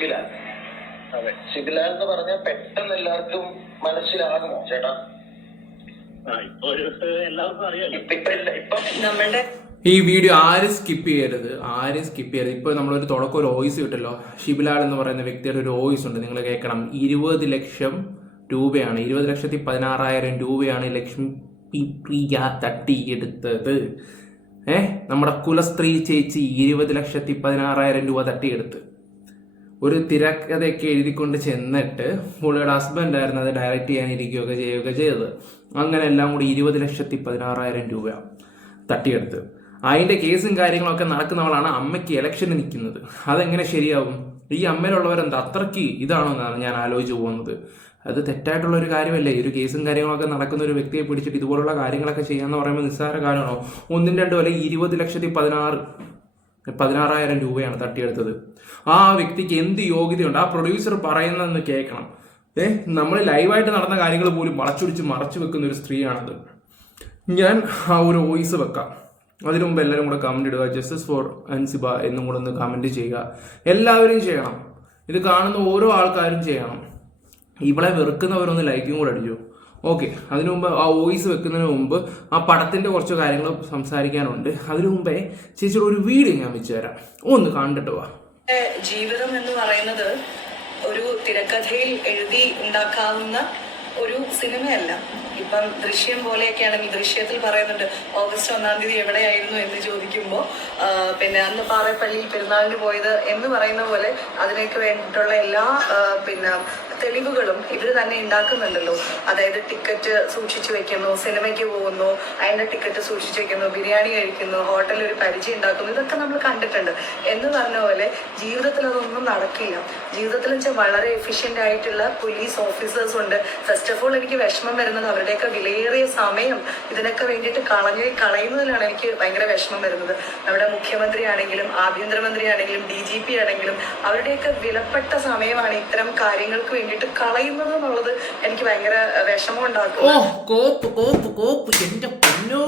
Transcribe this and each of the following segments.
ഷിബിലാൽ. അതെ, ഷിബിലാൽ എന്ന് പറഞ്ഞാൽ പെട്ടെന്ന് എല്ലാവർക്കും മനസ്സിലാകുമോ ചേട്ടാ? ഈ വീഡിയോ ആരും സ്കിപ്പ് ചെയ്യരുത്. ഇപ്പൊ നമ്മളൊരു തുടക്കം ഒരു വോയിസ് കിട്ടല്ലോ, ഷിബിലാൽ എന്ന് പറയുന്ന വ്യക്തിയുടെ ഒരു വോയിസ് ഉണ്ട്, നിങ്ങൾ കേൾക്കണം. 20 ലക്ഷം രൂപയാണ്, 20,16,000 രൂപയാണ് ലക്ഷ്മി പ്രിയ തട്ടിയെടുത്തത്. നമ്മുടെ കുലസ്ത്രീ ചേച്ചി 20,16,000 രൂപ തട്ടിയെടുത്ത് ഒരു തിരക്കഥയൊക്കെ എഴുതിക്കൊണ്ട് ചെന്നിട്ട് പുള്ളിയുടെ ഹസ്ബൻഡ് ആയിരുന്നു അത് ഡയറക്റ്റ് ചെയ്യാനിരിക്കുകയൊക്കെ ചെയ്യുകയൊക്കെ ചെയ്തത്. അങ്ങനെ എല്ലാം കൂടി 20,16,000 രൂപ തട്ടിയെടുത്ത് അതിന്റെ കേസും കാര്യങ്ങളൊക്കെ നടക്കുന്നവളാണ് അമ്മയ്ക്ക് ഇലക്ഷന് നിൽക്കുന്നത്. അതെങ്ങനെ ശരിയാവും? ഈ അമ്മയിലുള്ളവരെന്താ അത്രയ്ക്ക് ഇതാണോ എന്നാണ് ഞാൻ ആലോചിച്ച് പോകുന്നത്. അത് തെറ്റായിട്ടുള്ള ഒരു കാര്യമല്ലേ? ഒരു കേസും കാര്യങ്ങളൊക്കെ നടക്കുന്ന ഒരു വ്യക്തിയെ പിടിച്ചിട്ട് ഇതുപോലുള്ള കാര്യങ്ങളൊക്കെ ചെയ്യാന്ന് പറയുമ്പോൾ നിസ്സാര കാര്യമാണോ? 1-2 വരെ 20,16,000 രൂപയാണ് തട്ടിയെടുത്തത്. ആ വ്യക്തിക്ക് എന്ത് യോഗ്യതയുണ്ട്? ആ പ്രൊഡ്യൂസർ പറയുന്നതെന്ന് കേൾക്കണം. നമ്മൾ ലൈവായിട്ട് നടന്ന കാര്യങ്ങൾ പോലും വളച്ചൊടിച്ച് മറച്ചു വെക്കുന്ന ഒരു സ്ത്രീയാണത്. ഞാൻ ആ ഒരു വോയിസ് വെക്കാം. അതിനു മുമ്പ് എല്ലാവരും കൂടെ കമന്റ് ഇടുക. ജസ്റ്റിസ് ഫോർ അൻസിബ എന്നും കൂടെ ഒന്ന് കമന്റ് ചെയ്യുക. എല്ലാവരും ചെയ്യണം. ഇത് കാണുന്ന ഓരോ ആൾക്കാരും ചെയ്യണം. ഇവളെ വെറുക്കുന്നവരൊന്ന് ലൈക്കും കൂടെ അടിച്ചു. ഓക്കെ, അതിനു മുമ്പ് ആ വോയിസ് വെക്കുന്നതിന് മുമ്പ് ആ പടത്തിന്റെ കുറച്ച് കാര്യങ്ങൾ സംസാരിക്കാനുണ്ട്. അതിനു മുമ്പേ ചേച്ചിയുടെ ഒരു വീഡിയോ ഞാൻ വെച്ച് തരാം, ഒന്ന് കണ്ടിട്ട് വാ. ജീവിതം എന്ന് പറയുന്നത് ഒരു തിരക്കഥയിൽ എഴുതി ഉണ്ടാക്കാവുന്ന ഒരു സിനിമയല്ല. ഇപ്പം ദൃശ്യം പോലെയൊക്കെയാണെങ്കിൽ ദൃശ്യത്തിൽ പറയുന്നുണ്ട് ഓഗസ്റ്റ് 1-ാം തീയതി എവിടെയായിരുന്നു എന്ന് ചോദിക്കുമ്പോൾ പിന്നെ അന്ന് പാറേപ്പള്ളിയിൽ പെരുന്നാളിന് പോയത് എന്ന് പറയുന്ന പോലെ അതിനൊക്കെ വേണ്ടിയിട്ടുള്ള എല്ലാ തെളിവുകളും ഇവർ തന്നെ ഉണ്ടാക്കുന്നുണ്ടല്ലോ. അതായത് ടിക്കറ്റ് സൂക്ഷിച്ചു വെക്കുന്നു, സിനിമയ്ക്ക് പോകുന്നു, അതിന്റെ ടിക്കറ്റ് സൂക്ഷിച്ചു വെക്കുന്നു, ബിരിയാണി കഴിക്കുന്നു, ഹോട്ടലിൽ ഒരു പരിചയം ഉണ്ടാക്കുന്നു, ഇതൊക്കെ നമ്മൾ കണ്ടിട്ടുണ്ട്. എന്ന് പറഞ്ഞ പോലെ ജീവിതത്തിൽ അതൊന്നും നടക്കില്ല. ജീവിതത്തിൽ വെച്ചാൽ വളരെ എഫിഷ്യന്റ് ആയിട്ടുള്ള പോലീസ് ഓഫീസേഴ്സ് ഉണ്ട്. ഫസ്റ്റ് ഓഫ് ഓൾ എനിക്ക് വിഷമം വരുന്നത് അവരുടെയൊക്കെ വിലയേറിയ സമയം ഇതിനൊക്കെ വേണ്ടിയിട്ട് കളയുന്നതിലാണ് എനിക്ക് ഭയങ്കര വിഷമം വരുന്നത്. നമ്മുടെ മുഖ്യമന്ത്രി ആണെങ്കിലും ആഭ്യന്തരമന്ത്രി ആണെങ്കിലും DGP ആണെങ്കിലും അവരുടെയൊക്കെ വിലപ്പെട്ട സമയമാണ് ഇത്തരം കാര്യങ്ങൾക്ക് വേണ്ടിയിട്ട് കളയുന്നത് എന്നുള്ളത് എനിക്ക് ഭയങ്കര വിഷമം ഉണ്ടാക്കും. എന്റെ പൊന്നോ,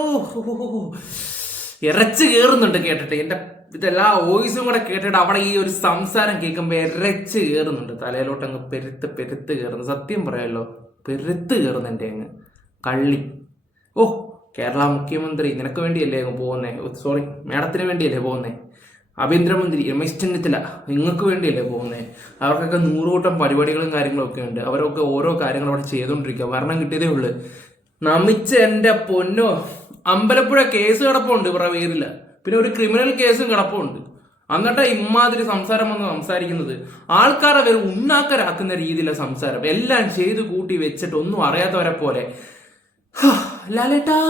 ഇറച്ച് കയറുന്നുണ്ട് കേട്ടിട്ട്. എന്റെ ഇതെല്ലാ വോയിസും കൂടെ കേട്ടിട്ട് അവിടെ ഈ ഒരു സംസാരം കേൾക്കുമ്പോ ഇറച്ച് കയറുന്നുണ്ട് തലയിലോട്ട്, അങ്ങ് പെരുത്ത് കയറുന്നു. സത്യം പറയാലോ, പെരുത്ത് കയറുന്നു എൻ്റെ അങ്ങ് കള്ളി. കേരള മുഖ്യമന്ത്രി നിനക്ക് വേണ്ടിയല്ലേ അങ്ങ് പോകുന്നേ? സോറി, മേഡത്തിന് വേണ്ടിയല്ലേ പോകുന്നേ? ആഭ്യന്തരമന്ത്രി രമേശ് ചെന്നിത്തല നിങ്ങൾക്ക് വേണ്ടിയല്ലേ പോകുന്നേ? അവർക്കൊക്കെ 100 കൂട്ടം പരിപാടികളും കാര്യങ്ങളും ഒക്കെ ഉണ്ട്. അവരൊക്കെ ഓരോ കാര്യങ്ങൾ അവിടെ ചെയ്തുകൊണ്ടിരിക്കുക. ഭരണം കിട്ടിയതേ ഉള്ളു. നമിച്ച എൻ്റെ പൊന്നോ, അമ്പലപ്പുഴ കേസ് കിടപ്പുണ്ട് ഇവരുടെ പേരില്ല, പിന്നെ ഒരു ക്രിമിനൽ കേസും കിടപ്പുണ്ട്. എന്നിട്ട് ഇമാതിരി സംസാരം വന്ന് സംസാരിക്കുന്നത് ആൾക്കാരെ വരെ ഉണ്ണാക്കരാക്കുന്ന രീതിയിലെ സംസാരം എല്ലാം ചെയ്ത് കൂട്ടി വെച്ചിട്ട് ഒന്നും അറിയാത്തവരെ പോലെ. ലാലേട്ടാ,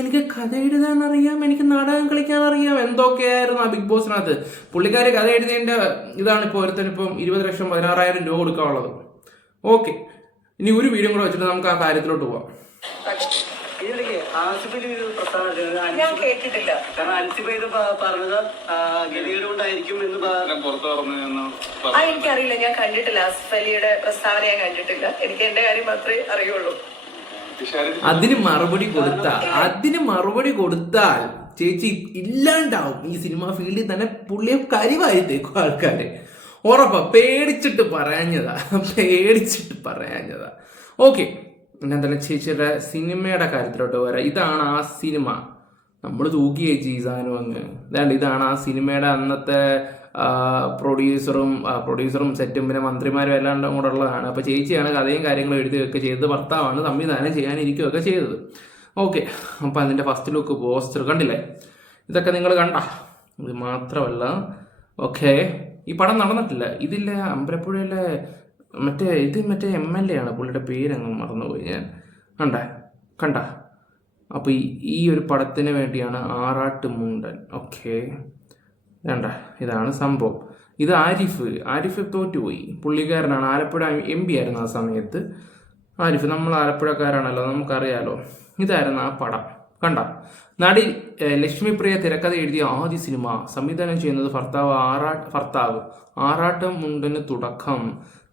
എനിക്ക് കഥ എഴുതാൻ അറിയാം, എനിക്ക് നാടകം കളിക്കാൻ അറിയാം, എന്തൊക്കെയായിരുന്നു ആ ബിഗ് ബോസിനകത്ത്. പുള്ളിക്കാര് കഥ എഴുതിയതിന്റെ ഇതാണ് ഇപ്പോൾ ഒരുത്തനിപ്പം 20,16,000 രൂപ കൊടുക്കാനുള്ളത്. ഓക്കെ, ഇനി ഒരു വീഡിയോ കൂടെ വെച്ചിട്ട് നമുക്ക് ആ കാര്യത്തിലോട്ട് പോവാം. ഞാൻ കേട്ടിട്ടില്ല. കാരണം അൻസിബ ഇത് പറഞ്ഞത് ഗതികേട് കൊണ്ടായിരിക്കും എന്ന് എനിക്കറിയില്ല, ഞാൻ കണ്ടിട്ടില്ല. ആസിഫ് അലിയുടെ പ്രസ്താവന ഞാൻ കണ്ടിട്ടില്ല. എനിക്ക് എന്റെ കാര്യം മാത്രമേ അറിയുള്ളൂ. അതിന് മറുപടി കൊടുത്താൽ ചേച്ചി ഇല്ലാണ്ടാവും. ഈ സിനിമ ഫീൽഡിൽ തന്നെ പുള്ളിയെ കരിവായിത്തേക്കും ആൾക്കാര്. ഉറപ്പാ. പേടിച്ചിട്ട് പറയാഞ്ഞതാ. ഓക്കെ, എന്തായാലും ചേച്ചിയുടെ സിനിമയുടെ കാര്യത്തിലോട്ട് വരാം. ഇതാണ് ആ സിനിമ. നമ്മൾ തൂക്കി ചേച്ചി ഈ സാധനം അങ്ങ്. ഇതാണ് ആ സിനിമയുടെ അന്നത്തെ പ്രൊഡ്യൂസറും സെറ്റും പിന്നെ മന്ത്രിമാരും എല്ലാം കൂടെ ഉള്ളതാണ്. അപ്പോൾ ചേച്ചിയാണ് കഥയും കാര്യങ്ങളും എഴുതുകയൊക്കെ ചെയ്തത്. ഭർത്താവാണ് സംവിധാനം ചെയ്യാനിരിക്കുകയൊക്കെ ചെയ്തത്. ഓക്കെ, അപ്പം അതിൻ്റെ ഫസ്റ്റ് ലുക്ക് പോസ്റ്റർ കണ്ടില്ലേ? ഇതൊക്കെ നിങ്ങൾ കണ്ട? ഇത് മാത്രമല്ല, ഓക്കെ, ഈ പടം നടന്നിട്ടില്ല. ഇതില്ലേ അമ്പലപ്പുഴയിലെ മറ്റേ MLA ആണ്, പുള്ളിയുടെ പേരങ്ങ് മറന്നുപോയി ഞാൻ. കണ്ട അപ്പോൾ ഈ ഒരു പടത്തിന് വേണ്ടിയാണ് ആറാട്ടുമുണ്ടൻ. ഓക്കെ, ഇതാണ് സംഭവം. ഇത് ആരിഫ് തോറ്റുപോയി. പുള്ളിക്കാരനാണ്, ആലപ്പുഴ MP ആയിരുന്നു ആ സമയത്ത്. ആരിഫ്, നമ്മൾ ആലപ്പുഴക്കാരാണല്ലോ, നമുക്കറിയാലോ. ഇതായിരുന്നു ആ പടം. നടി ലക്ഷ്മി പ്രിയ തിരക്കഥ എഴുതിയ ആദ്യ സിനിമ. സംവിധാനം ചെയ്യുന്നത് ഭർത്താവ് ആറാട്ടുമുണ്ടന് തുടക്കം.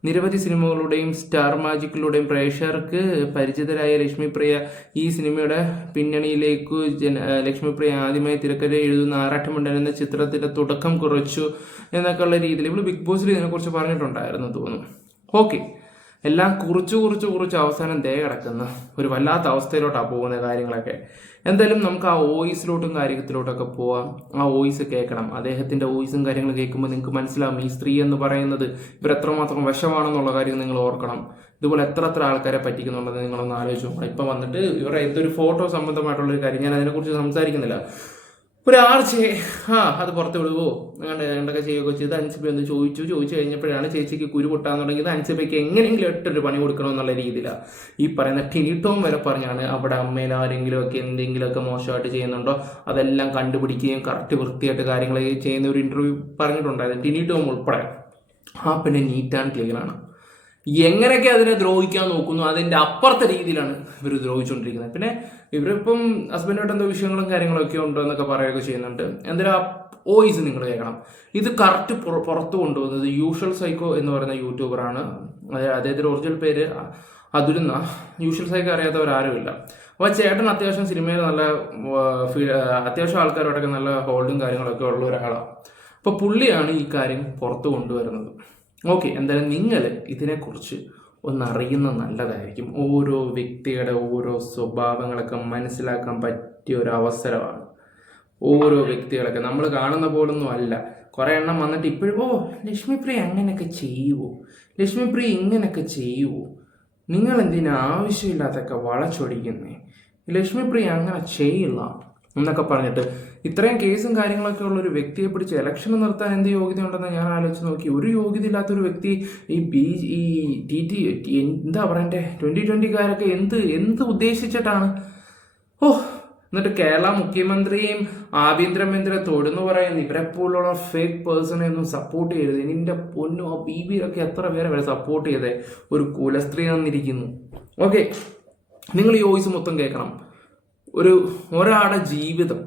നിരവധി സിനിമകളുടെയും സ്റ്റാർ മാജിക്കിലൂടെയും പ്രേക്ഷകർക്ക് പരിചിതരായ ലക്ഷ്മിപ്രിയ ഈ സിനിമയുടെ പിന്നണിയിലേക്ക് ലക്ഷ്മിപ്രിയ ആദ്യമായി തിരക്കഥ എഴുതുന്ന ആറാട്ടുമണ്ടൻ എന്ന ചിത്രത്തിന്റെ തുടക്കം കുറിച്ചു എന്നൊക്കെ ഉള്ള രീതിയിൽ ഇവള് ബിഗ് ബോസിൽ ഇതിനെക്കുറിച്ച് പറഞ്ഞിട്ടുണ്ടായിരുന്നു തോന്നുന്നു. ഓക്കെ, എല്ലാം കുറിച്ച് അവസാനം ദേ കിടക്കുന്ന ഒരു വല്ലാത്ത അവസ്ഥയിലോട്ടാണ് പോകുന്ന കാര്യങ്ങളൊക്കെ. എന്തായാലും നമുക്ക് ആ വോയിസിലോട്ടും കാര്യത്തിലോട്ടൊക്കെ പോവാം. ആ വോയിസ് കേൾക്കണം. അദ്ദേഹത്തിന്റെ വോയിസും കാര്യങ്ങളും കേൾക്കുമ്പോൾ നിങ്ങൾക്ക് മനസ്സിലാവും ഈ സ്ത്രീ എന്ന് പറയുന്നത് ഇവർ എത്രമാത്രം വിഷമാണെന്നുള്ള കാര്യം നിങ്ങൾ ഓർക്കണം. ഇതുപോലെ എത്ര ആൾക്കാരെ പറ്റിക്കുന്നുള്ളത് നിങ്ങളൊന്ന് ആലോചിച്ചു. ഇപ്പം വന്നിട്ട് ഇവരുടെ എന്തൊരു ഫോട്ടോ സംബന്ധമായിട്ടുള്ളൊരു കാര്യം, ഞാൻ അതിനെക്കുറിച്ച് സംസാരിക്കുന്നില്ല. ഒരാഴ്ചയെ അത് പുറത്ത് വിടുവോ അങ്ങനെ എന്തൊക്കെ ചെയ്യുകയോ ചെയ്ത് അൻസിബ ഒന്ന് ചോദിച്ചു കഴിഞ്ഞപ്പോഴാണ് ചേച്ചിക്ക് കുരു പൊട്ടാൻ തുടങ്ങിയത്. അൻസിബയ്ക്ക് എങ്ങനെയെങ്കിലും ഒറ്റൊരു പണി കൊടുക്കണമെന്നുള്ള രീതിയിലാണ് ഈ പറയുന്ന ടിനിട്ടോം വരെ പറഞ്ഞാണ് അവിടെ അമ്മയിൽ ആരെങ്കിലും ഒക്കെ എന്തെങ്കിലുമൊക്കെ മോശമായിട്ട് ചെയ്യുന്നുണ്ടോ അതെല്ലാം കണ്ടുപിടിക്കുകയും കറക്റ്റ് വൃത്തിയായിട്ട് കാര്യങ്ങൾ ചെയ്യുന്ന ഒരു ഇന്റർവ്യൂ പറഞ്ഞിട്ടുണ്ടായിരുന്നു. ടിനിട്ടോം ഉൾപ്പെടെ ആ പിന്നെ നീറ്റ് ആൻഡ് ക്ലിയർ ആണ്. എങ്ങനെയൊക്കെ അതിനെ ദ്രോഹിക്കാൻ നോക്കുന്നു അതിന്റെ അപ്പുറത്തെ രീതിയിലാണ് ഇവർ ദ്രോഹിച്ചുകൊണ്ടിരിക്കുന്നത്. പിന്നെ ഇവരിപ്പം ഹസ്ബൻഡായിട്ട് എന്തോ വിഷയങ്ങളും കാര്യങ്ങളൊക്കെ ഉണ്ടോ എന്നൊക്കെ പറയുകയൊക്കെ ചെയ്യുന്നുണ്ട്. എന്തായാലും ആ വോയിസ് നിങ്ങൾ കേൾക്കണം. ഇത് കറക്റ്റ് പുറത്തു കൊണ്ടുവന്നത് യൂഷ്വൽ സൈക്കോ എന്ന് പറയുന്ന യൂട്യൂബറാണ്. അദ്ദേഹത്തിന്റെ ഒറിജിനൽ പേര് അതുരുന്ന. Usual psycho അറിയാത്തവരാരുമില്ല. അപ്പോൾ ചേട്ടൻ അത്യാവശ്യം സിനിമയിൽ നല്ല അത്യാവശ്യം ആൾക്കാരോടൊക്കെ നല്ല ഹോൾഡും കാര്യങ്ങളൊക്കെ ഉള്ള ഒരാളാണ്. അപ്പോൾ പുള്ളിയാണ് ഈ കാര്യം പുറത്തു കൊണ്ടുവരുന്നത്. ഓക്കെ, എന്തായാലും നിങ്ങൾ ഇതിനെക്കുറിച്ച് ഒന്നറിയുന്ന നല്ലതായിരിക്കും. ഓരോ വ്യക്തിയുടെ ഓരോ സ്വഭാവങ്ങളൊക്കെ മനസ്സിലാക്കാൻ പറ്റിയ ഒരു അവസരമാണ്. ഓരോ വ്യക്തികളൊക്കെ നമ്മൾ കാണുന്ന പോലൊന്നും അല്ല. കുറേ എണ്ണം വന്നിട്ട് ഇപ്പോഴും ലക്ഷ്മിപ്രിയ അങ്ങനെയൊക്കെ ചെയ്യുമോ, ലക്ഷ്മിപ്രിയ ഇങ്ങനെയൊക്കെ ചെയ്യുമോ, നിങ്ങൾ എന്തിനാ ആവശ്യമില്ലാത്തൊക്കെ വളച്ചൊടിക്കുന്നേ, ലക്ഷ്മിപ്രിയ അങ്ങനെ ചെയ്യില്ല എന്നൊക്കെ പറഞ്ഞിട്ട് ഇത്രയും കേസും കാര്യങ്ങളൊക്കെ ഉള്ള ഒരു വ്യക്തിയെ പിടിച്ച് ഇലക്ഷൻ നിർത്താൻ എന്ത് യോഗ്യത ഉണ്ടെന്ന് ഞാൻ ആലോചിച്ച് നോക്കി. ഒരു യോഗ്യത ഇല്ലാത്തൊരു വ്യക്തി എന്താ പറയണ്ടേ 2020-കാരൊക്കെ എന്ത് ഉദ്ദേശിച്ചിട്ടാണ് എന്നിട്ട് കേരള മുഖ്യമന്ത്രിയെയും ആഭ്യന്തരമന്ത്രിയെ തൊടുന്നു പറയുന്നു. ഇവരെ പോലുള്ള ഫേക്ക് പേഴ്സണെ ഒന്നും സപ്പോർട്ട് ചെയ്യരുത്. നിന്റെ പൊന്നു ആ ബിബിയിലൊക്കെ എത്ര പേരെ വരെ സപ്പോർട്ട് ചെയ്തേ, ഒരു കുലസ്ത്രീ വന്നിരിക്കുന്നു. ഓക്കെ, നിങ്ങൾ ഈ വോയിസ് മൊത്തം കേൾക്കണം. ഒരാളുടെ ജീവിതം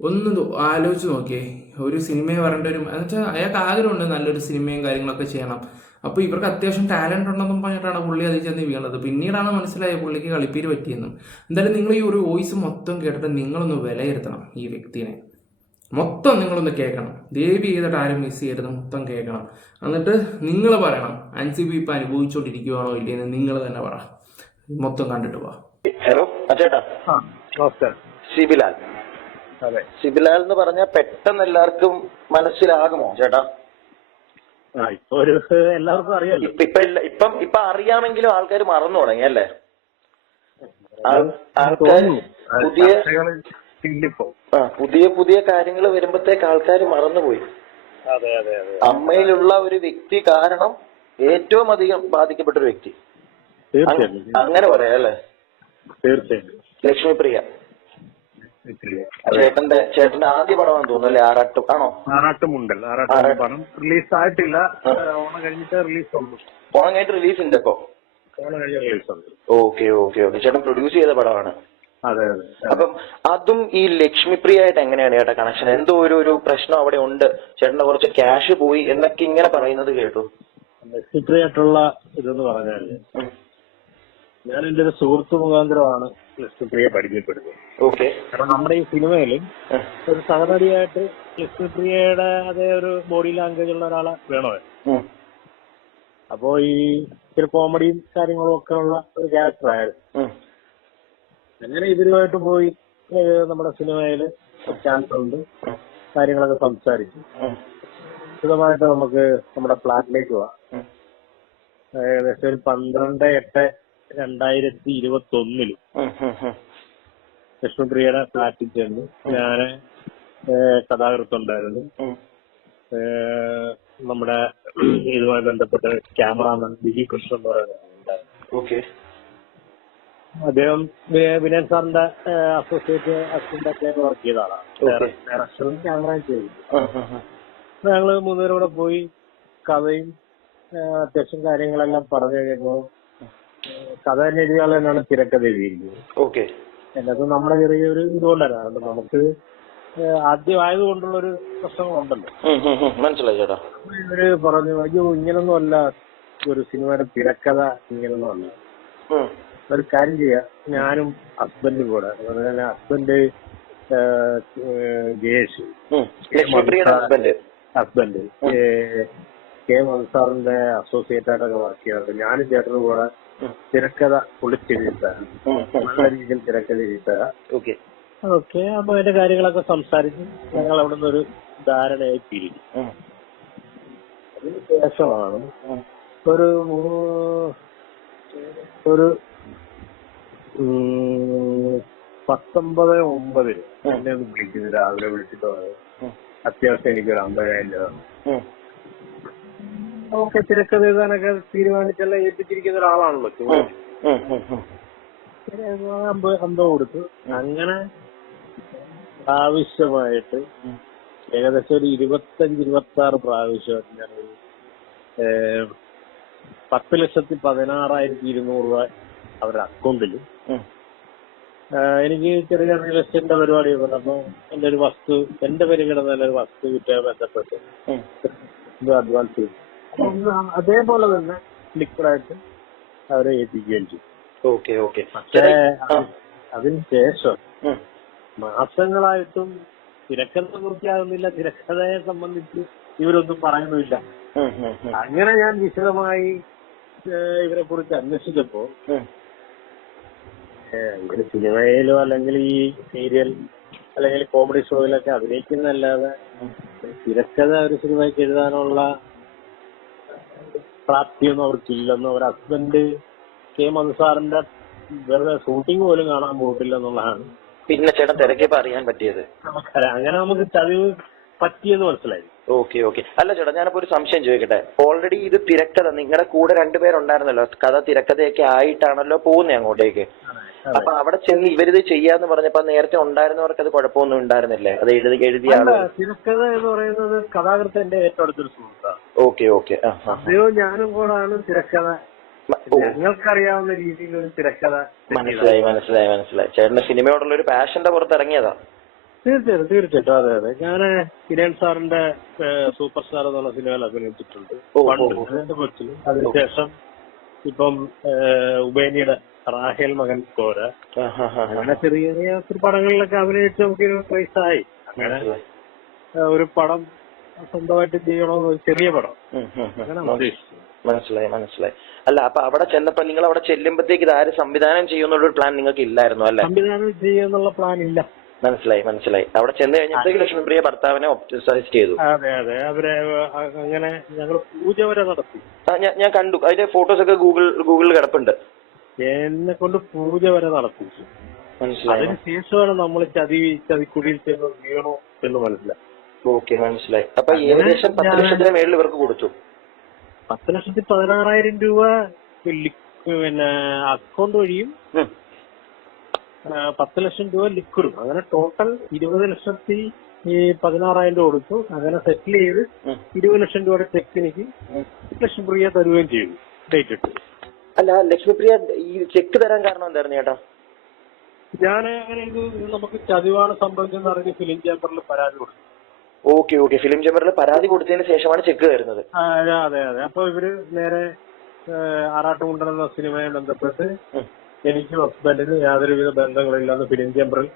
ഒന്ന് ആലോചിച്ച് നോക്കിയേ. ഒരു സിനിമയെ വരേണ്ട ഒരു എന്നുവെച്ചാൽ അയാൾക്ക് ആഗ്രഹമുണ്ട് നല്ലൊരു സിനിമയും കാര്യങ്ങളൊക്കെ ചെയ്യണം. അപ്പോൾ ഇവർക്ക് അത്യാവശ്യം ടാലന്റ് ഉണ്ടെന്നും പറഞ്ഞിട്ടാണ് പുള്ളി അതിൽ ചെന്ന് വീണത്. പിന്നീടാണ് മനസ്സിലായത് പുള്ളിക്ക് കളിപ്പീര് പറ്റിയെന്നും. എന്തായാലും നിങ്ങൾ ഈ ഒരു വോയിസ് മൊത്തം കേട്ടിട്ട് നിങ്ങളൊന്ന് വിലയിരുത്തണം. ഈ വ്യക്തിനെ മൊത്തം നിങ്ങളൊന്ന് കേൾക്കണം. ദേവി ചെയ്തിട്ട് ആരും മിസ് ചെയ്യരുത്, മൊത്തം കേൾക്കണം. എന്നിട്ട് നിങ്ങൾ പറയണം അൻസിബി ഇപ്പം അനുഭവിച്ചുകൊണ്ടിരിക്കുകയാണോ ഇല്ലയെന്ന് നിങ്ങൾ തന്നെ പറ. മൊത്തം കണ്ടിട്ട് പോവാ. ഹലോ ചേട്ടാ, സിബിലാൽ. അതെ, സിബിലാൽ എന്ന് പറഞ്ഞാൽ പെട്ടെന്ന് എല്ലാവർക്കും മനസ്സിലാകുമോ ചേട്ടാ? എല്ലാവർക്കും അറിയാലോ. ഇപ്പൊ അറിയാമെങ്കിലും ആൾക്കാർ മറന്നു തുടങ്ങി അല്ലേ? ആൾക്കാർ പുതിയ കാര്യങ്ങൾ വരുമ്പോഴത്തേക്ക് ആൾക്കാർ മറന്നുപോയി. അമ്മയിലുള്ള ഒരു വ്യക്തി കാരണം ഏറ്റവും അധികം ബാധിക്കപ്പെട്ട ഒരു വ്യക്തി, അങ്ങനെ പറയാം അല്ലേ? തീർച്ചയായും. ലക്ഷ്മിപ്രിയ ചേട്ടന്റെ ആദ്യ പടമാണെന്ന് തോന്നുന്നു അല്ലേ? ആണോ? ആറാട്ടുമുണ്ടൽ. പടം റിലീസ് ആയിട്ടില്ല. ഓണം കഴിഞ്ഞിട്ട് റിലീസ് ഉണ്ട്. ഓണം കഴിഞ്ഞിട്ട് റിലീസ് ഉണ്ട്. ഇപ്പൊ ഓണം കഴിഞ്ഞ റിലീസ് ഉണ്ട്. ഓക്കെ. ചേട്ടൻ പ്രൊഡ്യൂസ് ചെയ്ത പടമാണ്. അതെ. അപ്പം അതും ഈ ലക്ഷ്മിപ്രിയായിട്ട് എങ്ങനെയാണ് ചേട്ടാ കണക്ഷൻ? എന്തോ ഒരു പ്രശ്നം അവിടെ ഉണ്ട്, ചേട്ടന്റെ കുറച്ച് ക്യാഷ് പോയി എന്നൊക്കെ ഇങ്ങനെ പറയുന്നത് കേട്ടു. ലക്ഷ്മിപ്രിയായിട്ടുള്ള ഇതെന്ന് പറഞ്ഞാല് ഞാൻ എന്റെ ഒരു സുഹൃത്ത് മുഖാന്തരമാണ് ലക്ഷ്മിപ്രിയെ പരിചയപ്പെടുന്നത്. ഓക്കെ. കാരണം നമ്മുടെ ഈ സിനിമയില് ഒരു സഹനടിയായിട്ട് ലക്ഷ്മിപ്രിയയുടെ അതേ ഒരു ബോഡി ലാംഗ്വേജ് ഉള്ള ഒരാളെ വേണമായിരുന്നു. അപ്പോ ഈ ഇച്ചിരി കോമഡിയും കാര്യങ്ങളും ഒക്കെ ഉള്ള ഒരു ക്യാരക്ടറായിരുന്നു. അങ്ങനെ ഇവരുമായിട്ട് പോയി നമ്മുടെ സിനിമയില് ചാൻസ് ഉണ്ട്, കാര്യങ്ങളൊക്കെ സംസാരിച്ചു. വിശദമായിട്ട് നമുക്ക് നമ്മുടെ ഫ്ലാറ്റിലേക്ക് പോവാം. ഏകദേശം ഒരു 12/8/2021 ലക്ഷ്മിപ്രിയയുടെ ഫ്ലാറ്റിൽ ചെന്ന് ഞാന് കഥാകൃത്തുണ്ടായിരുന്നു. നമ്മുടെ ഇതുമായി ബന്ധപ്പെട്ട ക്യാമറാമാൻ ബിജി കൃഷ്ണൻ എന്ന് പറയുന്നത്. അദ്ദേഹം വിനയൻ സാറിന്റെ അസോസിയേറ്റ് അസിസ്റ്റന്റ് ആയിട്ട് വർക്ക് ചെയ്ത ആളാണ്. ഡയറക്ഷനും ക്യാമറയും ചെയ്തു. ഞങ്ങള് മൂന്നുപേരും കൂടെ പോയി കഥയും അത്യാവശ്യം കാര്യങ്ങളെല്ലാം പറഞ്ഞു കഴിഞ്ഞപ്പോ കഥ തന്നെ എഴുതിയാൽ തന്നെയാണ് തിരക്കഥ എഴുതിയിരിക്കുന്നത്. അതിനകത്ത് നമ്മുടെ ചെറിയൊരു ഇതുകൊണ്ടായിരുന്നു. നമുക്ക് ആദ്യം ആയതുകൊണ്ടുള്ളൊരു പ്രശ്നങ്ങളുണ്ടല്ലോ. മനസ്സിലായി ചേട്ടാ. ഇവര് പറഞ്ഞു അയ്യോ ഇങ്ങനൊന്നും അല്ല, ഒരു സിനിമയുടെ തിരക്കഥ ഇങ്ങനെ വന്നു. ഒരു കാര്യം ചെയ്യാം, ഞാനും ഹസ്ബൻഡും കൂടെ, അതുപോലെ ഹസ്ബൻഡ് ജയേഷ്, ഹസ്ബൻഡ് കെ മൻസാറിന്റെ അസോസിയേറ്റ് ആയിട്ടൊക്കെ വർക്ക് ചെയ്യാറുണ്ട്. ഞാനും ചേട്ടനും കൂടെ തിരക്കഥ പൊളിച്ചെഴുതിത്തരാം, നല്ല രീതിയിൽ തിരക്കഥ എഴുതിത്തരാം. ഓക്കെ, അപ്പൊ അതിന്റെ കാര്യങ്ങളൊക്കെ സംസാരിച്ച് ഞങ്ങൾ അവിടെ നിന്നൊരു ധാരണയായി പിരിഞ്ഞു. അതിന് ശേഷമാണ് ഒരു 19/9 എന്നെ ഒന്ന് വിളിക്കുന്നു, രാവിലെ വിളിച്ചിട്ട് അത്യാവശ്യം എനിക്കൊരു 50,000 രൂപ. ഓക്കെ, തിരക്കഥ എഴുതാനൊക്കെ തീരുമാനിച്ചെല്ലാം ഏൽപ്പിച്ചിരിക്കുന്ന ഒരാളാണല്ലോ. 50 കൊടുത്തു. അങ്ങനെ ആവശ്യമായിട്ട് ഏകദേശം ഒരു 25-26 പ്രാവശ്യം ഞാൻ 10,16,200 രൂപ അവരുടെ അക്കൗണ്ടിൽ. എനിക്ക് ചെറിയ റിയൽ എസ്റ്റേറ്റിന്റെ പരിപാടിയൊക്കെ ഉണ്ട്. അപ്പൊ എന്റെ ഒരു വസ്തു, എന്റെ പേര് കിടന്ന ഒരു വസ്തു വിറ്റുമായി ബന്ധപ്പെട്ട് അഡ്വാൻസ് ചെയ്തു. അതേപോലെ തന്നെ ലിക്വിഡായിട്ട് അവരെ ഏൽപ്പിക്കുകയും ചെയ്തു. പക്ഷേ അതിന് ശേഷം മാസങ്ങളായിട്ടും തിരക്കഥ പൂർത്തിയാകുന്നില്ല. തിരക്കഥയെ സംബന്ധിച്ച് ഇവരൊന്നും പറയുന്നില്ല. അങ്ങനെ ഞാൻ വിശദമായി ഇവരെ കുറിച്ച് അന്വേഷിച്ചപ്പോ ഇവര് സിനിമയിലോ അല്ലെങ്കിൽ ഈ സീരിയൽ അല്ലെങ്കിൽ കോമഡി ഷോയിലൊക്കെ അഭിനയിക്കുന്നല്ലാതെ തിരക്കഥ ഒരു സിനിമയ്ക്ക് എഴുതാനുള്ള പ്രാപ്തിയൊന്നും അവർക്കില്ലെന്നും അവർ ഹസ്ബൻഡ് കെ മൻസാറിന്റെ വെറുതെ ഷൂട്ടിംഗ് പോലും കാണാൻ പോയിട്ടില്ല എന്നുള്ളതാണ് പിന്നെ ചേട്ടൻ തിരക്കിയപ്പോ അറിയാൻ പറ്റിയത്. അങ്ങനെ നമുക്ക് ചതിവ് പറ്റിയെന്ന് മനസ്സിലായി. ഓക്കെ. അല്ല ചേട്ടാ, ഞാനിപ്പോ ഒരു സംശയം ചോദിക്കട്ടെ. ഓൾറെഡി ഇത് തിരക്കഥ നിങ്ങളുടെ കൂടെ 2 പേരുണ്ടായിരുന്നല്ലോ, കഥ തിരക്കഥയൊക്കെ ആയിട്ടാണല്ലോ പോകുന്നത് അങ്ങോട്ടേക്ക്. അപ്പൊ അവിടെ ചെന്ന് ഇവരിത് ചെയ്യാന്ന് പറഞ്ഞപ്പോ നേരത്തെ ഉണ്ടായിരുന്നവർക്ക് അത് കുഴപ്പമൊന്നും ഉണ്ടായിരുന്നില്ലേ? അത് എഴുതിയ തിരക്കഥ എന്ന് പറയുന്നത് കഥാകൃത്തിന്റെ ഏറ്റവും അടുത്തൊരു സുഹൃത്താണ്. ഓക്കെ. അദ്ദേഹം ഞാനും കൂടാണ് തിരക്കഥ, ഞങ്ങൾക്കറിയാവുന്ന രീതിയിൽ ഒരു തിരക്കഥ. മനസ്സിലായി. ചേട്ടന്റെ സിനിമയോടുള്ള ഒരു പാഷന്റെ പുറത്ത് ഇറങ്ങിയതാ. തീർച്ചയായിട്ടും. അതെ. ഞാൻ കിരൺ സാറിന്റെ സൂപ്പർ സ്റ്റാർ എന്നുള്ള സിനിമയിൽ അഭിനയിച്ചിട്ടുണ്ട് പണ്ട് കൊച്ചിൽ. അതിനുശേഷം ഇപ്പം ഉബേനിയുടെ റാഹേൽ മകൻ കോര, അങ്ങനെ ചെറിയ ചെറിയ ഒത്തിരി പടങ്ങളിലൊക്കെ അഭിനയിച്ച് നമുക്കൊരു പൈസയായി. അങ്ങനെ ഒരു പടം സ്വന്തമായിട്ട് ചെയ്യണമെന്ന്, ചെറിയ പടം അങ്ങനെ ഉദ്ദേശിച്ചു. മനസ്സിലായി. അല്ല, അപ്പൊ അവിടെ ചെന്നപ്പോ നിങ്ങൾ അവിടെ ചെല്ലുമ്പോഴത്തേക്ക് ഇത് ആര് സംവിധാനം ചെയ്യുന്നുള്ളൊരു പ്ലാൻ നിങ്ങൾക്ക് ഇല്ലായിരുന്നു അല്ലെ? സംവിധാനം ചെയ്യുന്നുള്ള പ്ലാൻ ഇല്ല. മനസ്സിലായി. അവിടെ ചെന്ന് കഴിഞ്ഞപ്പോഴത്തേക്ക് ലക്ഷ്മിപ്രിയ ഭർത്താവിനെ സജസ്റ്റ് ചെയ്തു. അതെ. അവരെ അങ്ങനെ ഞങ്ങൾ പൂജ വരെ നടത്തി. ഞാൻ കണ്ടു, അതിന്റെ ഫോട്ടോസ് ഒക്കെ ഗൂഗിളിൽ കിടപ്പുണ്ട്. എന്നെ കൊണ്ട് പൂജ വരെ നടത്തി. അതിനുശേഷമാണ് നമ്മൾ ചതിക്കുടിയിൽ ചെന്ന് വീണോ എന്ന് മനസ്സിലായി. ഓക്കെ, മനസ്സിലായി. അപ്പൊ ഏകദേശം 10 ലക്ഷത്തിന് മേളിൽ ഇവർക്ക് കൊടുത്തു. 10,16,000 രൂപ പിന്നെ അക്കൗണ്ട് വഴിയും 10 ലക്ഷം രൂപ ലിക്വിഡും, അങ്ങനെ ടോട്ടൽ 20,16,000 രൂപ കൊടുത്തു. അങ്ങനെ സെറ്റിൽ ചെയ്ത് 20 ലക്ഷം രൂപയുടെ ചെക്ക് എനിക്ക് ലക്ഷ്മിപ്രിയ തരുകയും ചെയ്തു, ഡേറ്റ് ഇട്ട്. അല്ല, ലക്ഷ്മിപ്രിയ ഈ ചെക്ക് തരാൻ കാരണം എന്തായിരുന്നു ചേട്ടാ? ഞാൻ അങ്ങനെ ഇത് നമുക്ക് ചതിവാണ് സംഭവിച്ചെന്ന് അറിഞ്ഞ് ഫിലിം ചേംബറിൽ പരാതി കൊടുത്തു. ഓക്കെ. ഫിലിം ചേംബറിൽ പരാതി കൊടുത്തതിന് ശേഷമാണ് ചെക്ക് തരുന്നത്. അതെ. അപ്പൊ ഇവര് നേരെ ആറാട്ടുമുണ്ടൻ എന്ന സിനിമയെ ബന്ധപ്പെട്ട് എനിക്കും ഹസ്ബൻഡിനും യാതൊരുവിധ ബന്ധങ്ങളില്ലാന്ന് ഫിലിം ചേംബറിൽ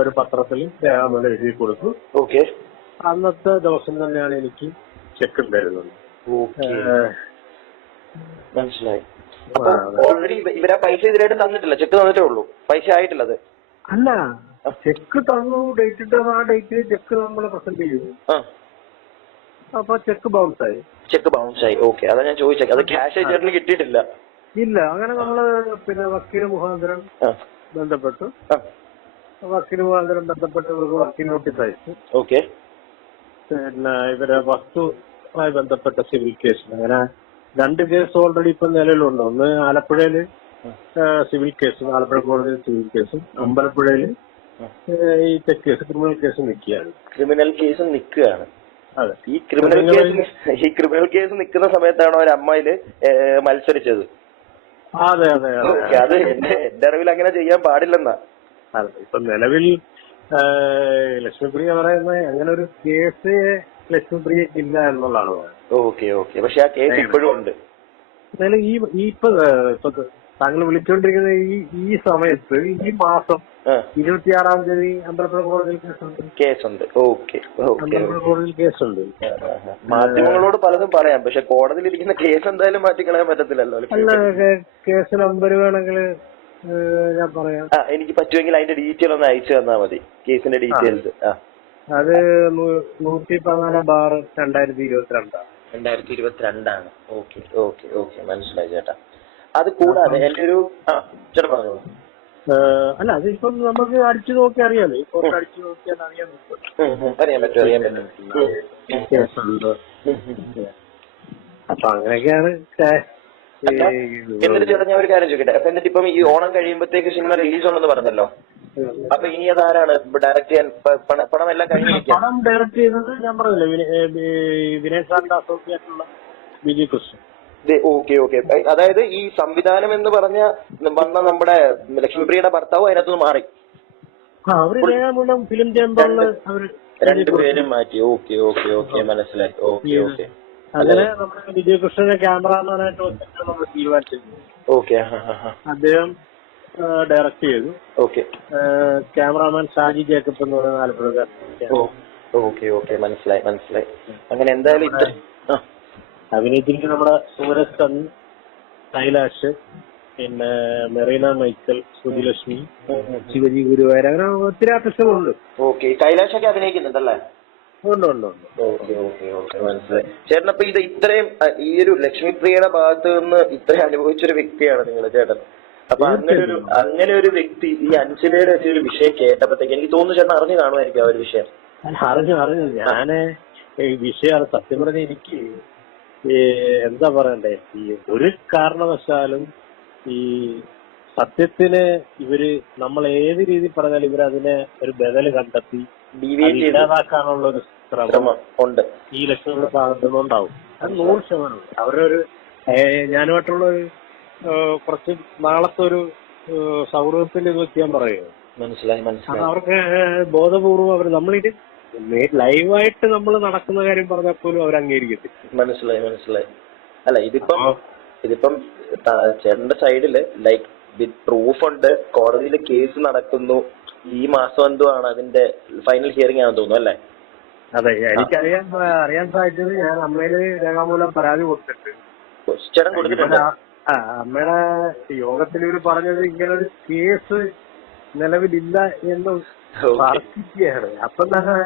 ഒരു പത്രത്തിൽ രേഖാമൂലം എഴുതി കൊടുത്തു. ഓക്കെ. അന്നത്തെ ദിവസം തന്നെയാണ് എനിക്ക് ചെക്ക് തരുന്നത്. മനസ്സിലായി. ഓൾറെഡി ഇവരാ പൈസ ഇതിലായിട്ട് തന്നിട്ടില്ല, ചെക്ക് തന്നിട്ടേ ഉള്ളൂ, പൈസ ആയിട്ടില്ല. അത് അല്ല, ചെക്ക് തന്നു, ഡേറ്റ് ഇട്ട് ആ ഡേറ്റിൽ ചെക്ക് നമ്മൾ പ്രസന്റ് ചെയ്തു. അപ്പൊ ചെക്ക് ബൗൺസ് ആയി. ഓക്കെ, അതാ ഞാൻ ചോദിച്ചത്. അത് ക്യാഷ് ചേട്ടന് കിട്ടിയിട്ടില്ല? ഇല്ല. അങ്ങനെ നമ്മള് പിന്നെ വക്കീല് മുഖാന്തരം ബന്ധപ്പെട്ടു. വക്കീല് മുഖാന്തരം ബന്ധപ്പെട്ട് ഇവർക്ക് വക്കീൽ നോട്ടീസ് അയച്ചു. ഓക്കെ. പിന്നെ ഇവരെ വസ്തുമായി ബന്ധപ്പെട്ട സിവിൽ കേസ്, അങ്ങനെ 2 കേസ് ഓൾറെഡി ഇപ്പൊ നിലവിലുണ്ട്. ഒന്ന് ആലപ്പുഴയില് സിവിൽ കേസും, ആലപ്പുഴ കോടതിയിൽ സിവിൽ കേസും, അമ്പലപ്പുഴയില് ഈ ചെക്ക് കേസ്, ക്രിമിനൽ കേസ് നിൽക്കുകയാണ്. അതെ. ഈ ക്രിമിനൽ കേസ് നിൽക്കുന്ന സമയത്താണോ ഒരു അമ്മയില് മത്സരിച്ചത്? അതെ. അത് എന്റെ അറിവിൽ അങ്ങനെ ചെയ്യാൻ പാടില്ലെന്നാ. അതെ. ഇപ്പൊ നിലവിൽ ലക്ഷ്മിപ്രിയ പറയുന്നത് അങ്ങനെ ഒരു കേസ് ലക്ഷ്മിപ്രിയക്ക് ഇല്ല എന്നുള്ളതാണ്. ഓക്കെ. പക്ഷെ ആ കേസ് ഇപ്പോഴും ഉണ്ട്. എന്നാലും ഇപ്പൊ താങ്കൾ വിളിച്ചുകൊണ്ടിരിക്കുന്ന ഈ സമയത്ത് ഈ മാസം 26-ാം തീയതി അമ്പലപ്പുഴ കോടതിയിൽ കേസുണ്ട്. ഓക്കെ അമ്പലപ്പുഴ കോടതിയിൽ കേസുണ്ട്. മാധ്യമങ്ങളോട് പലതും പറയാം, പക്ഷെ കോടതിയിൽ ഇരിക്കുന്ന കേസ് എന്തായാലും മാറ്റിക്കളയാൻ പറ്റത്തില്ലല്ലോ. അല്ല, കേസ് നമ്പർ വേണമെങ്കിൽ ഞാൻ പറയാം. എനിക്ക് പറ്റുമെങ്കിൽ അതിന്റെ ഡീറ്റെയിൽ ഒന്ന് അയച്ചു തന്നാൽ മതി, കേസിന്റെ ഡീറ്റെയിൽസ്. അത് 114/2022. 2022 ഓക്കെ ഓക്കെ ഓക്കെ, മനസ്സിലായി ചേട്ടാ. അത് കൂടാതെ എന്റെ ഒരു ചേട്ടാ പറഞ്ഞോളൂ. അല്ല, അതിപ്പം നമുക്ക് അടിച്ചു നോക്കി അറിയാലോ, ഈ ഫോട്ടോ അടിച്ചു നോക്കിയാൽ അറിയാൻ പറ്റും. അപ്പൊ അങ്ങനെയൊക്കെയാണ്. എന്നിട്ട് ചേട്ടാ ഞാൻ ഒരു കാര്യം ചോദിക്കട്ടെ, അപ്പൊ എന്നിട്ട് ഇപ്പം ഈ ഓണം കഴിയുമ്പോഴത്തേക്ക് സിനിമ റിലീസ് ഉണ്ടെന്ന് പറഞ്ഞല്ലോ, അപ്പൊ ഇനി അതാരാണ് ഡയറക്ട് ചെയ്യാൻ? പണം എല്ലാം കഴിഞ്ഞിരിക്കും. പണം ഡയറക്ട് ചെയ്യുന്നത് ഞാൻ പറഞ്ഞില്ലേ, വിനയ് സാറിന്റെ അസോസിയേറ്റുള്ള വിജയ് കൃഷ്ണൻ. ഓക്കെ ഓക്കെ, അതായത് ഈ സംവിധാനം എന്ന് പറഞ്ഞ വന്ന നമ്മുടെ ലക്ഷ്മിപ്രിയയുടെ ഭർത്താവ് അതിനകത്തുനിന്ന് മാറി, അവര് ഫിലിം ചേംബറില് അവര് രണ്ടുപേരും മാറ്റി. ഓക്കെ ഓക്കെ ഓക്കെ, മനസ്സിലായി. ഓക്കെ ഓക്കെ, അങ്ങനെ നമ്മുടെ വിജയ് കൃഷ്ണനെ ക്യാമറാമാനായിട്ട് നമ്മൾ തീരുമാനിച്ചിരുന്നു. ഓക്കെ, അദ്ദേഹം ഡയറക്ട് ചെയ്തു. ഓക്കെ, ക്യാമറാമാൻ ഷാജി ജേക്കബ് എന്ന് പറയുന്ന ആലപ്പുഴക്കാരൻ. ഓക്കെ ഓക്കെ, മനസ്സിലായി മനസ്സിലായി. അങ്ങനെ എന്തായാലും അഭിനയിച്ചിരിക്കുന്ന നമ്മുടെ സൂരജ് കൺ, കൈലാഷ്, പിന്നെ മെറീന മൈക്കൽ, സുധിലക്ഷ്മി, ശിവജി ഗുരുവായൂർ, അങ്ങനെ ഒത്തിരി ആർട്ടിസ്റ്റുകളുണ്ട്. ഓക്കെ, കൈലാഷൊക്കെ അഭിനയിക്കുന്നുണ്ടല്ലേ? ഉണ്ട് ഉണ്ട് ഉണ്ട്. ഓക്കെ ഓക്കെ ഓക്കെ, മനസ്സിലായി. ചേട്ടനപ്പൊ ഇത് ഇത്രയും ഈ ഒരു ലക്ഷ്മിപ്രിയയുടെ ഭാഗത്ത് നിന്ന് ഇത്രയും അനുഭവിച്ചൊരു വ്യക്തിയാണ് നിങ്ങൾ ചേട്ടൻ. അപ്പൊ അങ്ങനെ ഒരു വ്യക്തി ഈ അഞ്ചിലയുടെ ഒരു വിഷയം കേട്ടപ്പോഴത്തേക്ക് എനിക്ക് തോന്നുന്നു ചേട്ടൻ അറിഞ്ഞു കാണുമായിരിക്കും ആ ഒരു വിഷയം. അറിഞ്ഞു ഞാന് ഈ വിഷയമാണ് സത്യം പറഞ്ഞ. എനിക്ക് എന്താ പറയണ്ടേ, ഈ ഒരു കാരണവശാലും ഈ സത്യത്തിന് ഇവര് നമ്മൾ ഏത് രീതിയിൽ പറഞ്ഞാലും ഇവരതിനെ ഒരു ബദല് കണ്ടെത്തി ഇല്ലാതാക്കാനുള്ള ഒരു ശ്രമം ഉണ്ട് ഈ ലക്ഷ്യങ്ങളുടെ ഭാഗത്തുനിന്നുണ്ടാവും. അത് 100%. അവരുടെ ഒരു ഞാനുമായിട്ടുള്ള ഒരു കുറച്ച് നാളത്തെ ഒരു സൗഹൃദത്തിന്റെ ഇത് വെച്ച് ഞാൻ പറയുക. മനസ്സിലായി മനസ്സിലായി. അവർക്ക് ബോധപൂർവം അവർ നമ്മളിത് ലൈവായിട്ട് നമ്മൾ നടക്കുന്ന കാര്യം പറഞ്ഞാൽ പോലും അവർ അംഗീകരിക്കത്തില്ല. മനസ്സിലായി മനസ്സിലായി. അല്ല, ഇതിപ്പം ചേട്ടന്റെ സൈഡില് ലൈക്ക് വിത്ത് പ്രൂഫ് ഉണ്ട്, കോടതിയിൽ കേസ് നടക്കുന്നു, ഈ മാസം എന്തോ ആണ് അതിന്റെ ഫൈനൽ ഹിയറിംഗ് ആണെന്ന് തോന്നുന്നു അല്ലേ? അതെ, അറിയാൻ സാധിച്ചത് ഞാൻ അമ്മയില് രേഖാമൂലം പരാതി കൊടുത്തിട്ട് ചേട്ടൻ കൊടുത്തിട്ടുണ്ട്. അമ്മയുടെ യോഗത്തിൽ ഇവര് പറഞ്ഞത് ഇങ്ങനെ ഒരു കേസ് നിലവിലില്ല എന്ന് തർക്കിക്കുകയാണ്. അപ്പം തന്നെ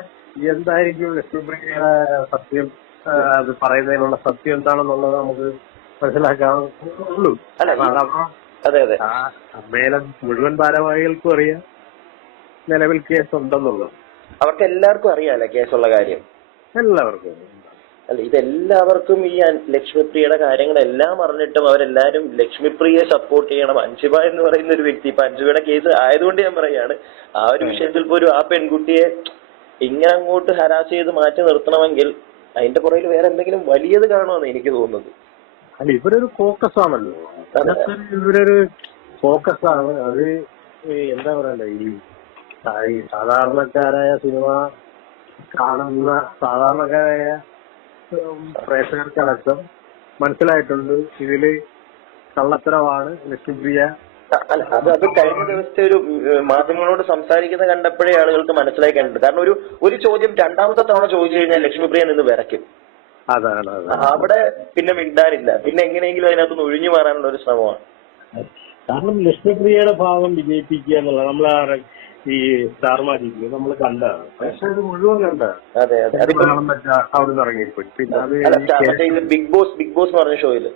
എന്തായിരിക്കും ലക്ഷ്മിപ്രിയയുടെ സത്യം, അത് പറയുന്നതിനുള്ള സത്യം എന്താണെന്നുള്ളത് നമുക്ക് മനസ്സിലാക്കാവുള്ളൂ. അതെ അതെ, അമ്മയിലെ മുഴുവൻ ഭാരവാഹികൾക്കും അറിയാം നിലവിൽ കേസ് ഉണ്ടെന്നുള്ളത്. അവർക്ക് എല്ലാവർക്കും അറിയാലേ കേസുള്ള കാര്യം, എല്ലാവർക്കും. അല്ല, ഇതെല്ലാവർക്കും ഈ ലക്ഷ്മിപ്രിയയുടെ കാര്യങ്ങളെല്ലാം അറിഞ്ഞിട്ടും അവരെല്ലാരും ലക്ഷ്മിപ്രിയയെ സപ്പോർട്ട് ചെയ്യണം. അൻഷിബ എന്ന് പറയുന്ന ഒരു വ്യക്തി, ഇപ്പൊ അൻഷിബയുടെ കേസ് ആയതുകൊണ്ട് ഞാൻ പറയാണ്, ആ ഒരു വിഷയത്തിൽ പോലും ആ പെൺകുട്ടിയെ ഇങ്ങനെ അങ്ങോട്ട് ഹരാസ് ചെയ്ത് മാറ്റി നിർത്തണമെങ്കിൽ അതിന്റെ പുറകിൽ വേറെ എന്തെങ്കിലും വലിയത് കാണുമെന്ന് എനിക്ക് തോന്നുന്നത്. അല്ല, ഇവരൊരു ഫോക്കസ് ആണല്ലോ, ഇവരൊരു ഫോക്കസ് ആണ്. അത് എന്താ പറയണ്ടേ, ഈ സാധാരണക്കാരായ സിനിമ കാണുന്ന സാധാരണക്കാരായ പ്രേക്ഷകർക്കടക്കം മനസ്സിലായിട്ടുണ്ട് ഇതില് കള്ളത്തരമാണ് ലക്ഷ്മിപ്രിയ. അല്ല, അത് കഴിഞ്ഞ ദിവസത്തെ ഒരു മാധ്യമങ്ങളോട് സംസാരിക്കുന്ന കണ്ടപ്പോഴേ ആളുകൾക്ക് മനസ്സിലായി കണ്ടിട്ടുണ്ട്. കാരണം ഒരു ചോദ്യം രണ്ടാമത്തെ തവണ ചോദിച്ചു കഴിഞ്ഞാൽ ലക്ഷ്മിപ്രിയ നിന്ന് വിറയ്ക്കും. അതാണ് അവിടെ പിന്നെ മിണ്ടാനില്ല, പിന്നെ എങ്ങനെയെങ്കിലും അതിനകത്ത് ഒഴിഞ്ഞു മാറാനുള്ള ഒരു ശ്രമമാണ്. കാരണം ലക്ഷ്മിപ്രിയയുടെ ഭാഗം വിജയിപ്പിക്കുക എന്നുള്ളത് നമ്മളെ ഈ സ്റ്റാർ മാജിക്കിൽ നമ്മൾ കണ്ടാണ്, പക്ഷെ അത് മുഴുവൻ കണ്ടാണ്. അതെ അതെ, അവിടെ നിന്ന് ഇറങ്ങിപ്പോയി. പിന്നെ അത് ബിഗ് ബോസ് എന്ന് പറഞ്ഞ ഷോയില്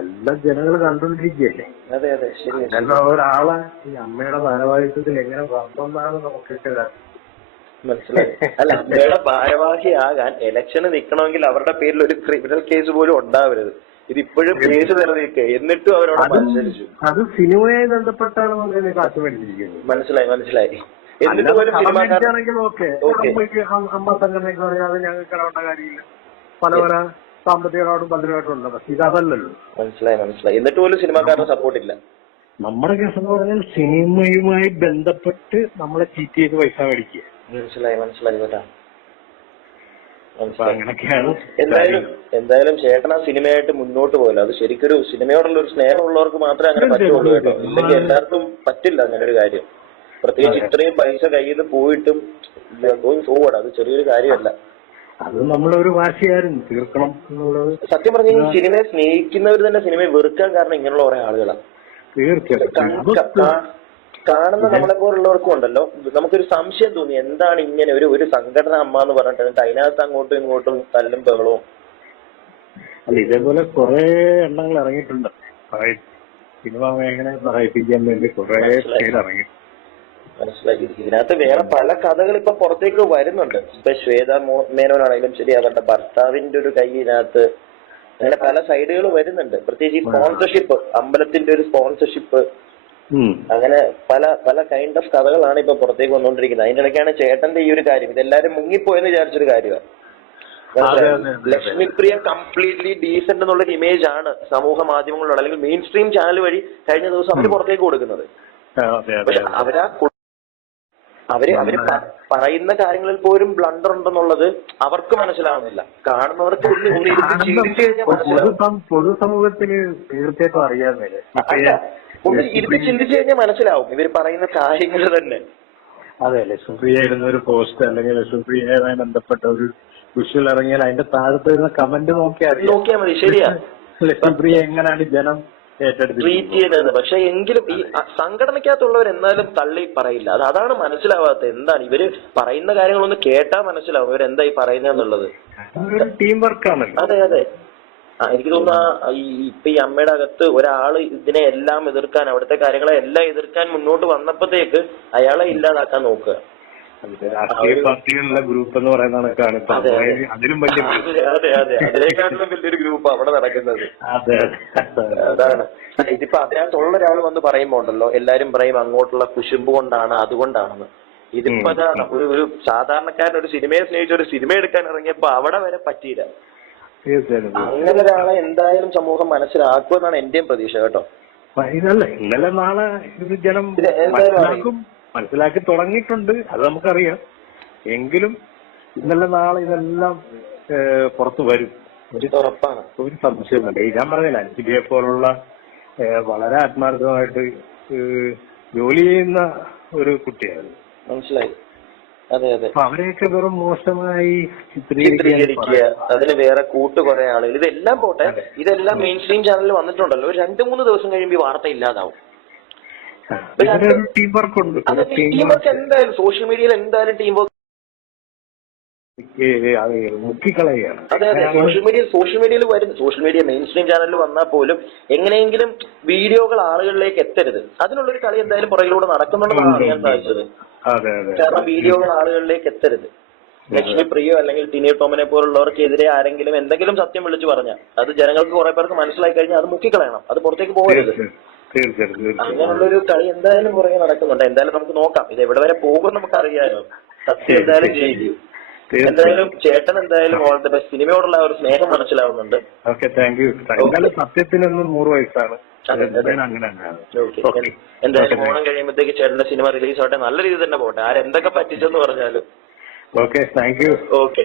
എല്ലാം ജനങ്ങൾ കണ്ടുകൊണ്ടിരിക്കുകയല്ലേ. അതെ അതെ, ശരി. ഒരാളെ ഈ അമ്മയുടെ ഭാരവാഹിത്വത്തിൽ എങ്ങനെ വളർത്തുന്നതാണ് നമുക്കൊക്കെ മനസ്സിലായി. അല്ല, അമ്മയുടെ ഭാരവാഹിയാകാൻ ഇലക്ഷന് നിൽക്കണമെങ്കിൽ അവരുടെ പേരിൽ ഒരു ക്രിമിനൽ കേസ് പോലും ഉണ്ടാവരുത്. ഇതിപ്പോഴും കേസ് നിലനിൽക്കുക, എന്നിട്ടും അവരോട് മത്സരിച്ചു. അത് സിനിമയെ ബന്ധപ്പെട്ടാണ് കാശ് മേടിച്ചിരിക്കുന്നത്. മനസ്സിലായി മനസ്സിലായി. എന്നിട്ട് പോലും സിനിമയാണെങ്കിൽ അമ്മ സംഘടനയ്ക്ക് പറയാതെ ഞങ്ങൾക്ക് ഇടപെട്ട കാര്യമില്ല, പല പല സാമ്പത്തിക ഇടപാടും പലരുമായിട്ടുണ്ട്. പക്ഷെ ഇതല്ലല്ലോ. മനസ്സിലായി മനസ്സിലായി. എന്നിട്ട് പോലും സിനിമാക്കാരുടെ സപ്പോർട്ടില്ല. നമ്മുടെ കേസ് എന്ന് പറഞ്ഞാൽ സിനിമയുമായി ബന്ധപ്പെട്ട് നമ്മളെ ചീറ്റ് ചെയ്ത് പൈസ മേടിക്കുക. മനസ്സിലായി മനസ്സിലായി. അപ്പൊ അങ്ങനെയൊക്കെയാണ് എന്തായാലും ചേട്ടൻ ആ സിനിമയായിട്ട് മുന്നോട്ട് പോകല്ലോ. അത് ശരിക്കൊരു സിനിമയോടുള്ള ഒരു സ്നേഹമുള്ളവർക്ക് മാത്രമേ അങ്ങനെ പറ്റുള്ളൂ കേട്ടോ. ഇല്ലെങ്കിൽ എല്ലാവർക്കും പറ്റില്ല അങ്ങനെ ഒരു കാര്യം. പ്രത്യേകിച്ച് ഇത്രയും പൈസ കയ്യിൽ നിന്ന് പോയിട്ടും ഗോയിങ് ഫോർവേഡ് അത് ചെറിയൊരു കാര്യമല്ല. അത് നമ്മളൊരു വാശിയായിരുന്നു തീർക്കണം എന്നുള്ളത്. സത്യം പറഞ്ഞാൽ ഈ സിനിമയെ സ്നേഹിക്കുന്നവർ തന്നെ സിനിമയെ വെറുക്കാൻ കാരണം ഇങ്ങനെയുള്ള കുറെ ആളുകളാണ്. കാണുന്ന നമ്മളെ പോലുള്ളവർക്കും ഉണ്ടല്ലോ നമുക്കൊരു സംശയം തോന്നി എന്താണ് ഇങ്ങനെ ഒരു സംഘടന അമ്മ എന്ന് പറഞ്ഞിട്ട് അതിനകത്ത് അങ്ങോട്ടും ഇങ്ങോട്ടും തല്ലും ബഹളവും. അല്ല ഇതേപോലെ കുറെ എണ്ണങ്ങൾ ഇറങ്ങിയിട്ടുണ്ട് സിനിമ മേഖലയെ സഹായിപ്പിക്കാൻ വേണ്ടി കുറെ പേര് ഇറങ്ങി. മനസ്സിലാക്കി. ഇതിനകത്ത് വേറെ പല കഥകൾ ഇപ്പൊ പുറത്തേക്ക് വരുന്നുണ്ട്. ഇപ്പൊ ശ്വേത മേനോനാണെങ്കിലും ശരി അവരുടെ ഭർത്താവിന്റെ ഒരു കൈയിനകത്ത് അങ്ങനെ പല സൈഡുകൾ വരുന്നുണ്ട്. പ്രത്യേകിച്ച് ഈ സ്പോൺസർഷിപ്പ്, അമ്പലത്തിന്റെ ഒരു സ്പോൺസർഷിപ്പ്, അങ്ങനെ പല പല കൈൻഡ് ഓഫ് കഥകളാണ് ഇപ്പൊ പുറത്തേക്ക് വന്നുകൊണ്ടിരിക്കുന്നത്. അതിന്റെ ഇടയ്ക്കാണ് ചേട്ടന്റെ ഈ ഒരു കാര്യം ഇതെല്ലാരും മുങ്ങിപ്പോയെന്ന് വിചാരിച്ചൊരു കാര്യമാണ്. ലക്ഷ്മിപ്രിയ കംപ്ലീറ്റ്ലി ഡീസന്റ് എന്നുള്ളൊരു ഇമേജ് ആണ് സമൂഹ മാധ്യമങ്ങളിലൂടെ അല്ലെങ്കിൽ മെയിൻ സ്ട്രീം ചാനൽ വഴി കഴിഞ്ഞ ദിവസം അവര് പുറത്തേക്ക് കൊടുക്കുന്നത്. പക്ഷെ അവര് പറയുന്ന കാര്യങ്ങളിൽ പോലും ബ്ലണ്ടർ ഉണ്ടെന്നുള്ളത് അവർക്ക് മനസ്സിലാവുന്നില്ല. കാണുന്നവർക്ക് പൊതുസമൂഹത്തിന് തീർച്ചയായിട്ടും അറിയാമെന്നില്ല. ഒന്ന് ഇരുത്തി ചിന്തിച്ചു കഴിഞ്ഞാൽ മനസ്സിലാവും ഇവര് പറയുന്ന കാര്യങ്ങൾ തന്നെ. അതെ, ലക്ഷ്മിപ്രിയ ഇടുന്ന ഒരു പോസ്റ്റ് അല്ലെങ്കിൽ ലക്ഷ്മിപ്രിയയുമായി ബന്ധപ്പെട്ട ഒരു വിഷ്വൽ ഇറങ്ങിയാൽ അതിന്റെ താഴത്ത് വരുന്ന കമന്റ് നോക്കിയാൽ മതി. ശരിയാ, ലക്ഷ്മിപ്രിയ എങ്ങനെയാണ് ജനം ട്രീറ്റ് ചെയ്യുന്നത്. പക്ഷെ എങ്കിലും ഈ സംഘടനയ്ക്കകത്തുള്ളവർ എന്നാലും തള്ളി പറയില്ല. അതാണ് മനസ്സിലാവാത്തത്. എന്താണ് ഇവര് പറയുന്ന കാര്യങ്ങളൊന്ന് കേട്ടാൽ മനസ്സിലാവും ഇവരെന്താ ഈ പറയുന്നതെന്നുള്ളത്. ടീം വർക്കാണല്ലോ. അതെ അതെ. എനിക്ക് തോന്നുന്നു ഇപ്പൊ ഈ അമ്മയുടെ അകത്ത് ഒരാള് ഇതിനെ എല്ലാം എതിർക്കാൻ, അവിടുത്തെ കാര്യങ്ങളെ എല്ലാം എതിർക്കാൻ മുന്നോട്ട് വന്നപ്പോഴത്തേക്ക് അയാളെ ഇല്ലാതാക്കാൻ നോക്കുക. രാഷ്ട്രീയ പാർട്ടികളുടെ ഗ്രൂപ്പ് എന്ന് പറയുന്നതാണ്. അതെ അതെ, അതിനേക്കാട്ടിലും വലിയൊരു ഗ്രൂപ്പ് അവിടെ നടക്കുന്നത്. അതാണ്. ഇതിപ്പോ അതിനകത്തുള്ള ഒരാൾ വന്ന് പറയുമ്പോ ഉണ്ടല്ലോ എല്ലാരും പറയും അങ്ങോട്ടുള്ള കുശുമ്പ് കൊണ്ടാണ് അതുകൊണ്ടാണെന്ന്. ഇതിപ്പോ അതാണ് ഒരു സാധാരണക്കാരൻ ഒരു സിനിമയെ സ്നേഹിച്ച ഒരു സിനിമ എടുക്കാൻ ഇറങ്ങിയപ്പോ അവിടെ വരെ പറ്റിയില്ല. അങ്ങനെ ഒരാളെ എന്തായാലും സമൂഹം മനസ്സിലാക്കുമെന്നാണ് എന്റെയും പ്രതീക്ഷ കേട്ടോ. ഇന്നലെ നാളെ ഇത് ജനം മനസ്സിലാക്കി തുടങ്ങിയിട്ടുണ്ട്, അത് നമുക്കറിയാം. എങ്കിലും ഇന്നലെ നാളെ ഇതെല്ലാം പുറത്തു വരും, ഉറപ്പാണ്. ഒരു സംശയമില്ല. ഞാൻ പറഞ്ഞില്ല, അൻസിബിയെ പോലുള്ള വളരെ ആത്മാർത്ഥമായിട്ട് ജോലി ചെയ്യുന്ന ഒരു കുട്ടിയാണ്. മനസ്സിലായി. അതെ അതെ. അവരെയൊക്കെ വെറും മോശമായി ചിത്രീകരിക്കുക, അതിന് വേറെ കുറെ ആളുകൾ. ഇതെല്ലാം പോട്ടെ, ഇതെല്ലാം മെയിൻ സ്ട്രീം ചാനലിൽ വന്നിട്ടുണ്ടല്ലോ. ഒരു 2-3 ദിവസം കഴിയുമ്പോൾ ഈ വാർത്ത ഇല്ലാതാവും. ടീം വർക്ക് ഉണ്ട്. ടീം വർക്ക് എന്തായാലും സോഷ്യൽ മീഡിയയിൽ എന്തായാലും ടീം വർക്ക് മുക്കിക്കളയാണ്. അതെ അതെ. സോഷ്യൽ മീഡിയയിൽ വരുന്നു. സോഷ്യൽ മീഡിയ മെയിൻ സ്ട്രീം ചാനലിൽ വന്നാൽ പോലും എങ്ങനെയെങ്കിലും വീഡിയോകൾ ആളുകളിലേക്ക് എത്തരുത്. അതിനുള്ളൊരു കളി എന്തായാലും പുറകിലൂടെ നടക്കുന്നുണ്ടെന്നാണ് അറിയാൻ സാധിച്ചത്. കാരണം വീഡിയോകൾ ആളുകളിലേക്ക് എത്തരുത്. ലക്ഷ്മിപ്രിയോ അല്ലെങ്കിൽ ടിനി ടോമിനെ പോലുള്ളവർക്കെതിരെ ആരെങ്കിലും എന്തെങ്കിലും സത്യം വിളിച്ചു പറഞ്ഞാൽ അത് ജനങ്ങൾക്ക് കുറെ പേർക്ക് മനസ്സിലായി കഴിഞ്ഞാൽ അത് മുക്കിക്കളയണം, അത് പുറത്തേക്ക് പോകരുത്. അങ്ങനെയുള്ളൊരു കളി എന്തായാലും പുറകെ നടക്കുന്നുണ്ട്. എന്തായാലും നമുക്ക് നോക്കാം ഇത് എവിടെ വരെ പോകും നമുക്കറിയാലോ. സത്യം എന്തായാലും ചെയ്യും. എന്തായാലും ചേട്ടൻ എന്തായാലും ഓൾ ദ ബെസ്റ്റ്. സിനിമയോടുള്ള ഒരു സ്നേഹം മനസ്സിലാവുന്നുണ്ട്. സത്യത്തിനൊന്നും 100 വയസ്സാണ്. എന്തായാലും ഓണം കഴിയുമ്പോഴത്തേക്ക് ചേട്ടന്റെ സിനിമ റിലീസ് ആവട്ടെ, നല്ല രീതിയിൽ തന്നെ പോട്ടെ. ആരെന്തൊക്കെ പറ്റിച്ചെന്ന് പറഞ്ഞാലും. Okay, thank you. ഓക്കെ.